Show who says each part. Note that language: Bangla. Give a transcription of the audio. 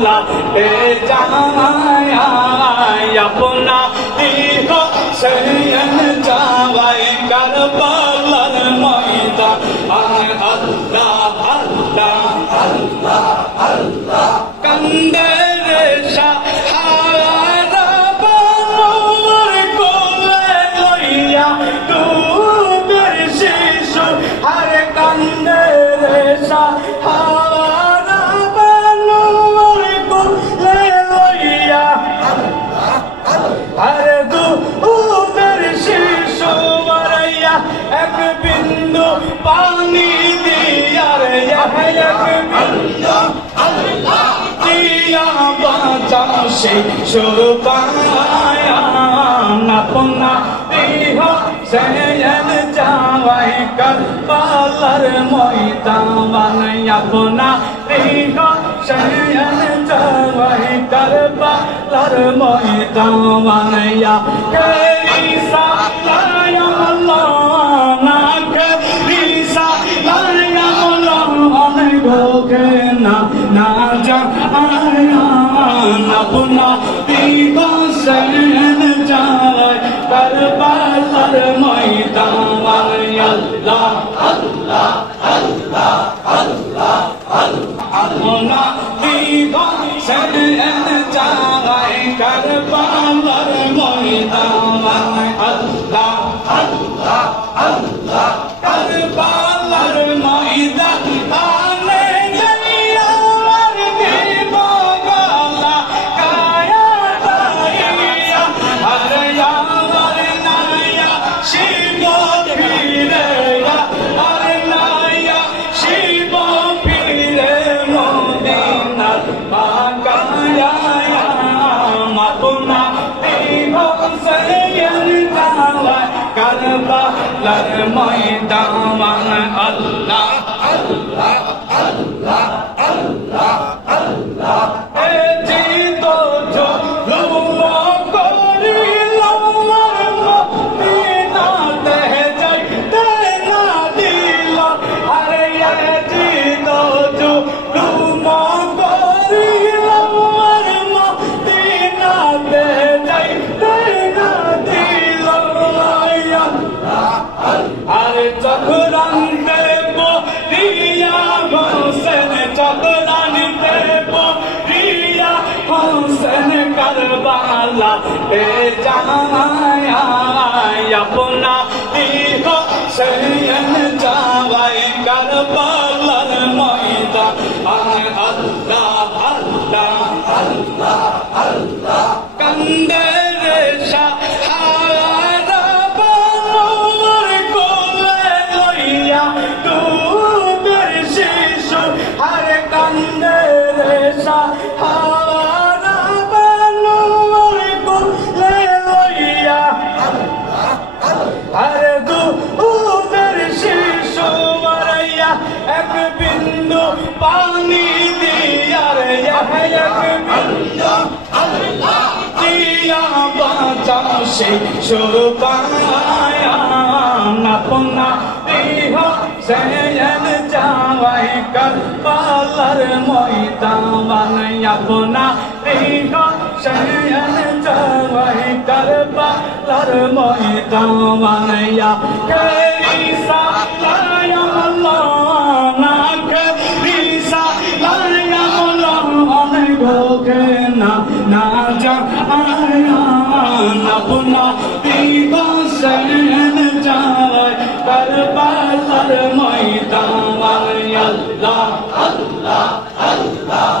Speaker 1: আল্লাহ এ জানায় আপনা দিহ সেন যাওয়াই কারবালার ময়দা আয় আল্লাহ আল্লাহ আল্লাহ আল্লাহ কন্দে রে শাহ সেই শুরু পায় আপনা দেহ সেন যাওয়াই কলপালার ময়দান আপনা দেহ সেন যাওয়াই কলপালার ময়দান করি জাহান আপনা দিবসের যায় করবালার ময়দান আল্লাহ
Speaker 2: আল্লাহ আল্লাহ আল্লাহ
Speaker 1: আল্লাহ দিবসের যায় করবালার ময়দান
Speaker 2: আল্লাহ আল্লাহ আল্লাহ
Speaker 1: কারবালার ময়দান আল্লাহ
Speaker 2: আল্লাহ
Speaker 1: চক্রান্তে রিয়া হোসেন চক্রান্তে রিয়া হোসেন করবালা এ জানায়া আপনা ইহ সেন যাওয়াই করবালার ময়দা আল্লাহ আল্লাহ আল্লাহ আল্লাহ কন্দে সেই সুরপায় আপনা দেহ সেন যাওয়ায় কল্পালার ময়দান আপনা দেহ সেন যাওয়ায় কল্পালার ময়দান করিসা জাহান আপনা এই বাসন যায় করবার ময়দান আল্লাহ
Speaker 2: আল্লাহ আল্লাহ